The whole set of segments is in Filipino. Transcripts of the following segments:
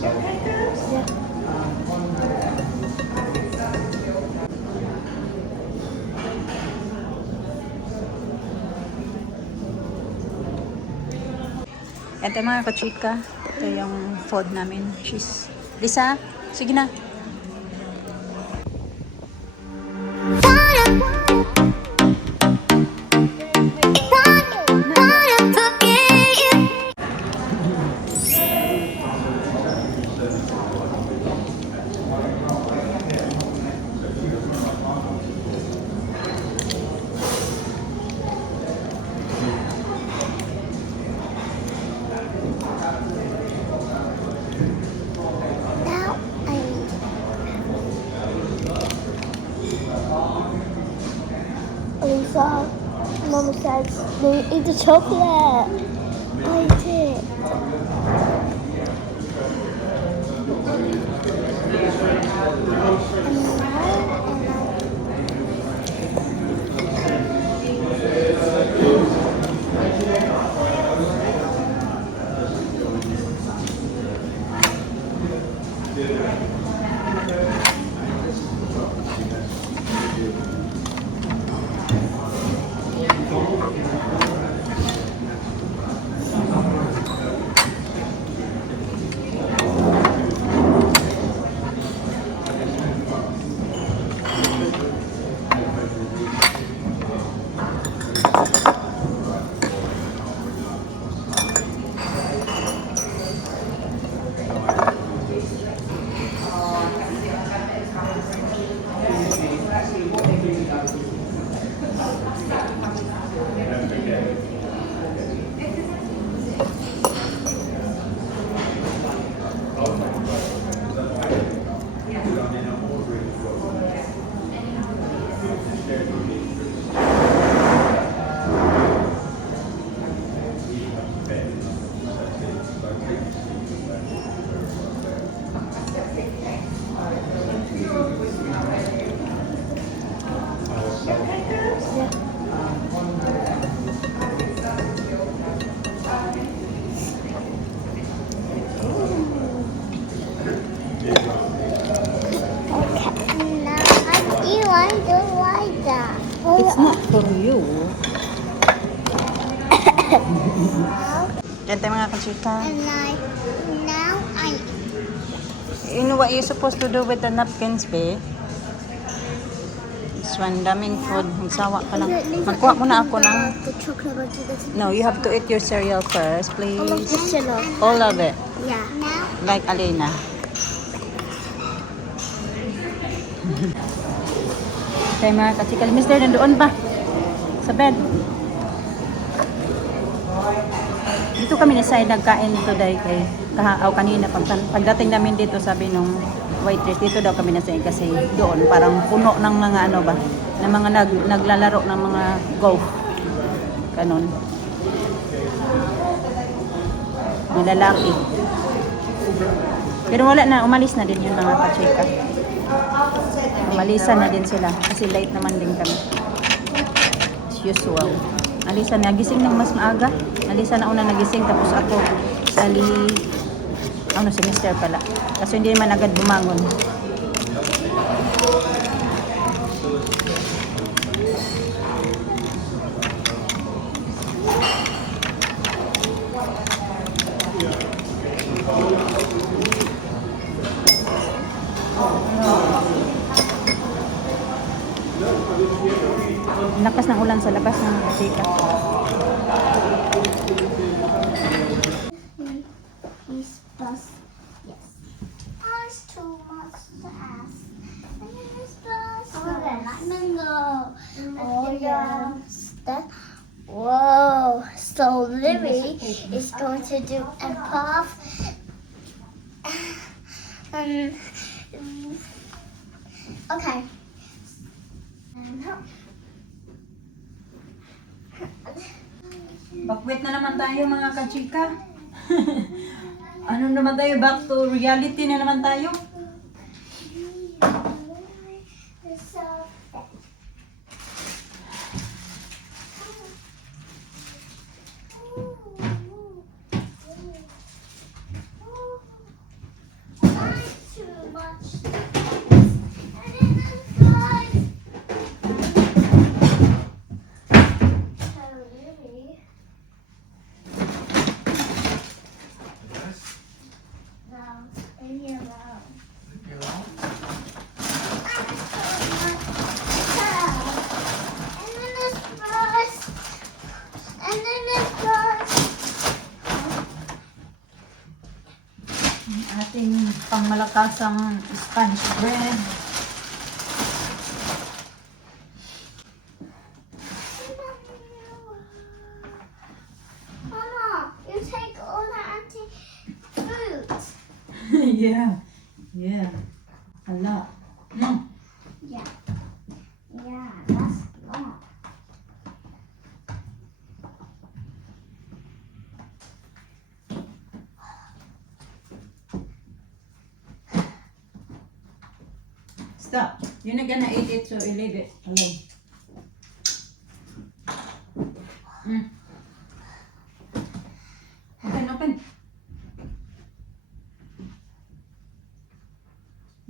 Yeah. Ito mga kachika. Ito yung food namin. Lisa, sige na. Lisa, Mama says, no, eat the chocolate. Eat it. It's not for you. Yan tayo mga kachika. Now I You know what you're supposed to do with the napkins, babe? This one, daming food. Magsawa ka lang. Magkuha muna ako ng... the chocolate onto this. No, you have to eat your cereal first, please. All of this cereal. All of it. Yeah. Now. Like Alena. Okay mga kachika. Mister, nandoon pa. Sa bed. Dito kami ni Sai nagkain today kay kanina pagdating namin dito sabi nung waitress dito daw kami na kasi doon parang puno ng mga ano ba ng mga naglalaro ng mga golf kanon mga lalaki pero wala na umalis na din yung mga kachika umalisan na din sila kasi late naman din kami as usual. Alisa nagising ng mas maaga. Alisa na una nagising tapos ako si Mister pala. Kasi hindi man agad bumangon. Lakas ng ulan sa labas ng kasika. He's bus. Yes. There's too much to ask. He's bus. Mango. Oh yes. Whoa. So Libby is going to do a puff. Okay. Bakwit na naman tayo mga kachika. Ano naman tayo? Back to reality na naman tayo. Ang ating pangmalakasang sponge bread. Mama, you take all the anti-fruit. Yeah. Yeah. A lot. Mm. Yeah. Yeah, that's not. Stop. You're not gonna eat it, so you leave it alone. Mm. Open.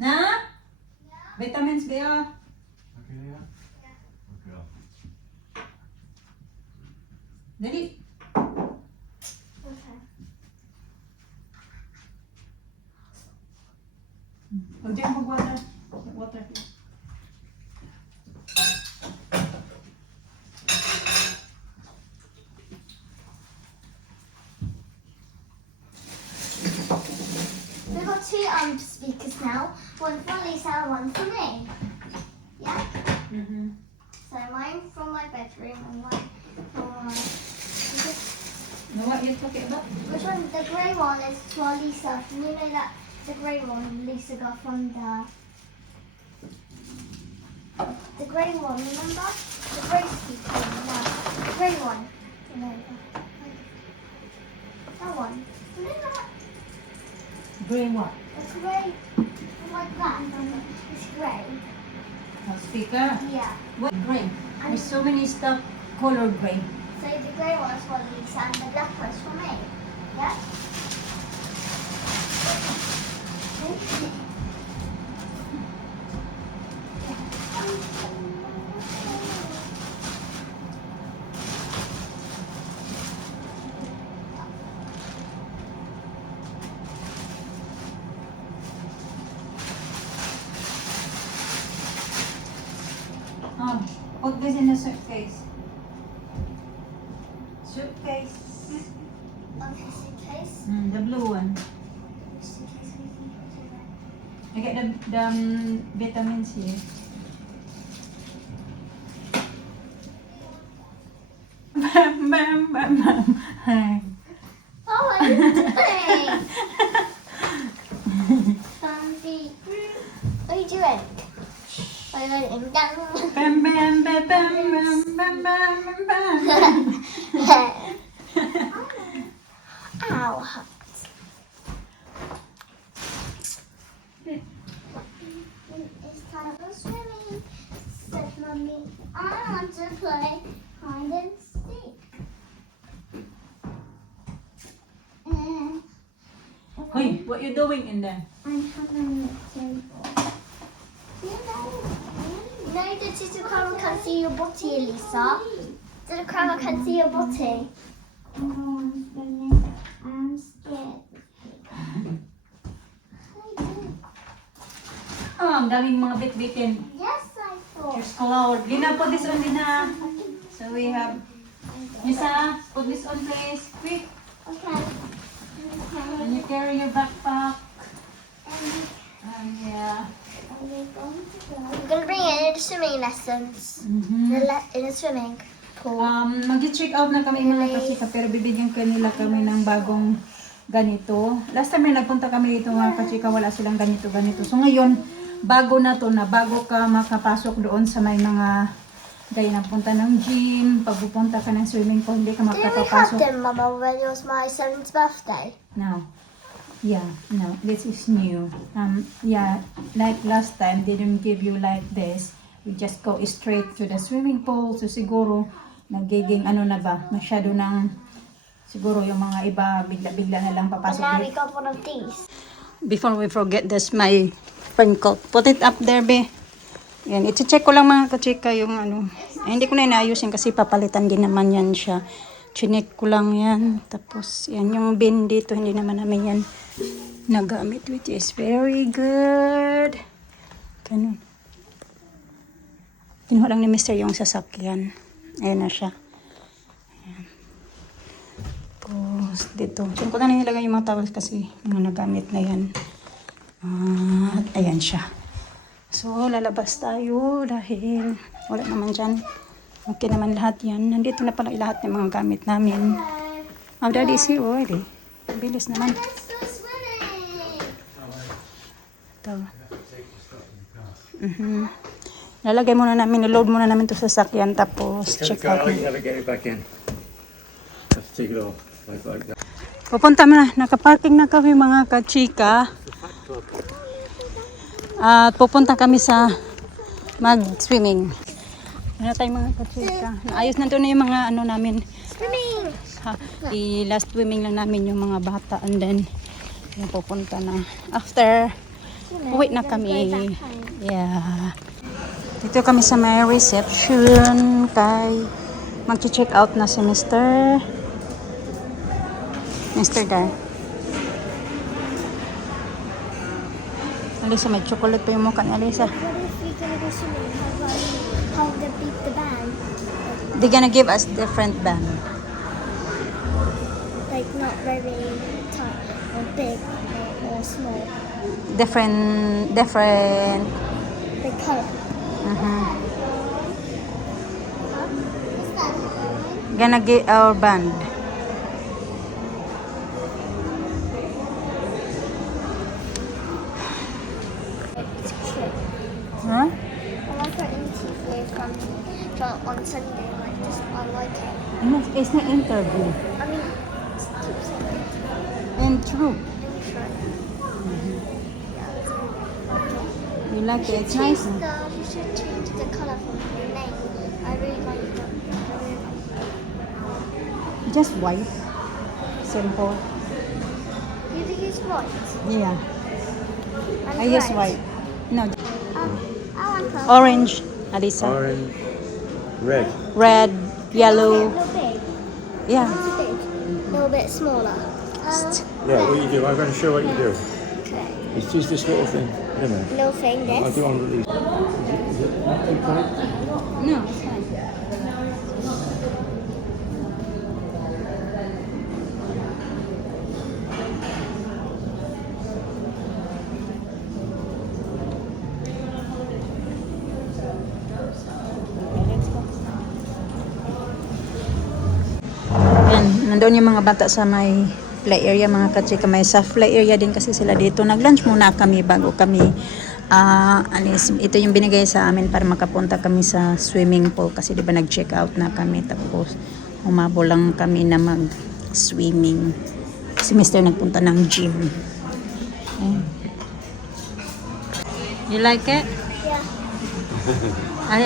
Na? Vitamins ba yun? Okay, yeah? Okay. Dali. Okay. Huwag dyan mag-water. Water. We've got two speakers now. One for Lisa, one for me. Yeah? Mm-hmm. So mine from my bedroom and mine from my... Know what you're talking about? Which one? The grey one is for Lisa. You know that the grey one Lisa got from the grey one, remember? The grey speaker. No, the grey one. You know, that one. You know that? Grey what? It's grey like that. It's grey. A speaker? Yeah. What? Grey. There's so many stuff color grey. So the grey one's for Lisa and the black one's for me. Yeah? Oh, put this in the suitcase. Suitcase. Okay, suitcase. The blue one. Suitcase we can put it in. I get the vitamins here. Bam, bam, bam, bam. Hi. Oh, what are you doing? Bambi. What are you doing? Are you going down? Bam, bam, bam, bam, bam, bam, bam, bam. Ow. It's time for swimming, said Mummy. I want to play hide and seek. Hey, what you doing in there? I'm having a table. No, the little camera can see your body, Elisa. The camera can see your body. I'm scared. Oh, ang daming mga bit-bitin. Yes, I thought. Here's cloud. Lina, put this on, Lina. So we have... Lisa, put this on, please. Quick. Okay. And you carry your backpack. And Yeah. we're going to bring it in the swimming lessons. Mm-hmm. In the swimming pool. Mag-check out na kami mga kasika, pero bibigyan kanila kami ng bagong ganito. Last time na nagpunta kami dito mga kasika, wala silang ganito. So ngayon, bago na to na bago ka makapasok doon sa may mga gaya ng punta ng gym, pagpupunta ka ng swimming pool, hindi ka Didn't we have makakapasok. them, Mama, when it was my son's birthday? No. Yeah, no, this is new. Yeah, like last time, they didn't give you like this. You just go straight to the swimming pool. So siguro, nagiging ano na ba, masyado ng, siguro yung mga iba, bigla-bigla na lang And papasok. now we got one of these. Before we forget this, my sprinkle. Put it up there, be. Yan, iti-check ko lang mga kachika yung ano. Hindi ko na inaayusin kasi papalitan din naman yan siya. Chinek ko lang yan. Tapos, yan yung bin dito. Hindi naman namin yan nagamit, which is very good. Ganun. Kinuha lang ni Mr. yung sasakyan. Ayan na siya. Ayan. Tapos dito. Diyan ko na nilagay yung mga towels kasi mga nagamit na yan. At ayan siya. So, lalabas tayo dahil wala naman dyan. Okay naman lahat yan. Nandito na pala lahat ng mga gamit namin. Oh, Daddy is here already. Bilis naman. Let's go swimming. Ito. Lalagay muna namin, load muna namin to sa sakyan tapos check out. Never get it back in. Have to take it off like that. Pupunta na, nakaparking na kami mga kachika. At pupunta kami sa mag-swimming. Ano tayo mga kachika? Ayos na doon na yung mga ano namin. Swimming. I-last swimming lang namin yung mga bata and then yung pupunta na. After, uwi na kami. Yeah. Dito kami sa may reception kay mag-check out na si Mr. Dar. Alisa, may chocolate pa yung mukha ni Alisa. What if we're gonna go swimming? How the beat the band? They're gonna give us different band. Like not very tight or big or small. Different. The color. Uh-huh. What's that? Gonna get our band. It's cute. Huh? I like our interview from on Sunday like this. I like it. No, it's not interview. I mean, it's cute Sunday. And true. Intro. You like it? It's Change nice. you should change the color from your name. I really like them. I really like them. Just white. Simple. You do use white. Yeah. And I use red. white. No. I want purple. Orange, Alisa. Orange, red. Red, yellow. A little big. Yeah. Too big. A little bit smaller. Yeah, what you do, I'm going to show what you do. Okay. It's just this little thing, you know. Little thing, I'll this. do it on release. Is it not too tight? No, it's fine. Yan, nandoon yung mga bata sa may play area mga kachika. May soft play area din kasi sila dito. Nag-lunch muna kami bago kami alis. Ito yung binigay sa amin para makapunta kami sa swimming pool kasi di ba nag-check out na kami tapos umabol lang kami na mag-swimming. Si Mr. nagpunta ng gym. Ayan. You like it? Yeah.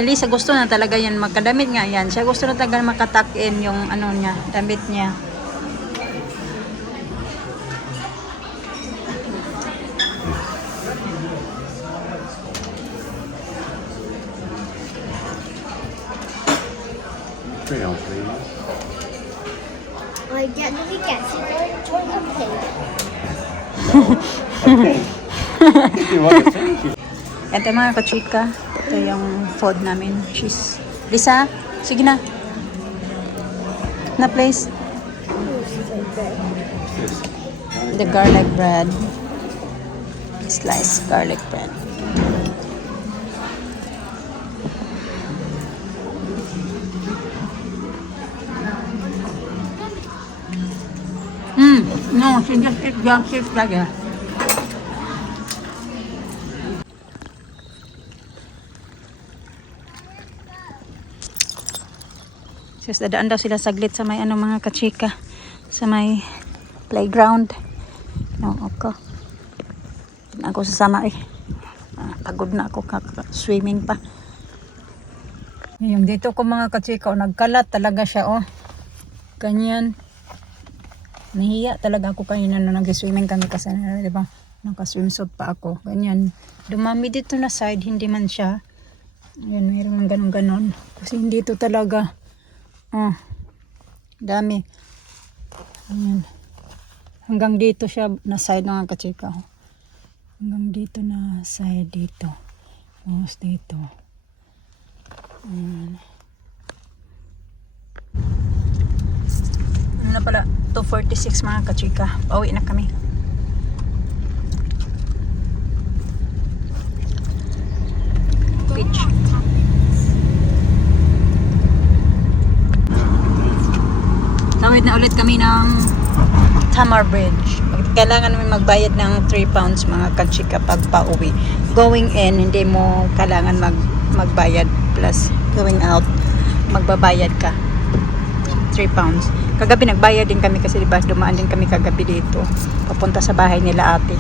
Lisa, gusto na talaga yan magkadamit nga yan. Siya gusto na talaga makatuck-in yung ano niya, damit niya. Crayon, please. I get the weekend. So join the page. You want to take it? Ito mga kachika. Ito yung food namin. Cheese. Lisa, sige na. Na place. This. The garlic bread. Sliced garlic bread. No, she just eat junk chips lagi. Sis, dadaan daw sila saglit sa may ano mga kachika. Sa may playground. No, ako. Hindi na ako sasama eh. Pagod na ako swimming pa. Yung dito ko mga kachika, nagkalat talaga siya oh. Ganyan. Nahiya talaga ako kanina na nag-swimming kami kasi di ba? Naka-swimsuit pa ako. Ganyan. Dumami dito na side, hindi man siya. Ayan, mayroon ng ganon-ganon. Kasi hindi ito talaga. Dami. Ayan. Hanggang dito siya na side mga kachika. Hanggang dito na side dito. Tapos dito. Ayan. na pala 2:46 mga kachika. Pauwi na kami. Beach. Tawid na ulit kami ng Tamar Bridge. Kailangan namin magbayad ng 3 pounds mga kachika pag pauwi. Going in, hindi mo kailangan magbayad. Plus, going out, magbabayad ka. 3 pounds. Kagabi nagbayad din kami kasi diba dumaan din kami kagabi dito. Papunta sa bahay nila ate.